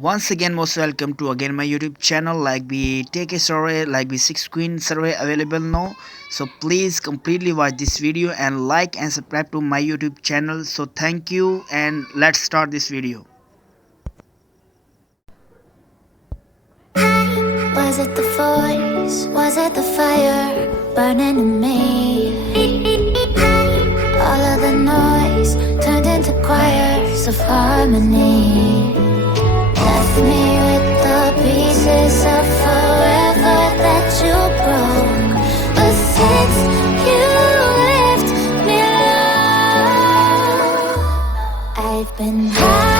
Once again, most welcome to again my YouTube channel. Like we take a survey, like we 6 queen survey available now. So please completely watch this video and like and subscribe to my YouTube channel. So thank you and let's start this video. Was it the voice? Was it the fire burning in me? All of the noise turned into choirs of harmony. Left me with the pieces of forever that you broke. But since you left me alone, I've been high.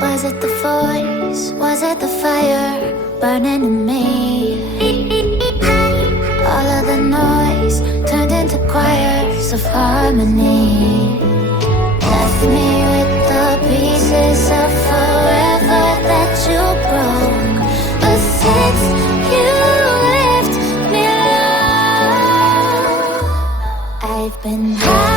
Was it the voice? Was it the fire burning in me? All of the noise turned into choirs of harmony. Left me with the pieces of forever that you broke. But since you left me alone, I've been high.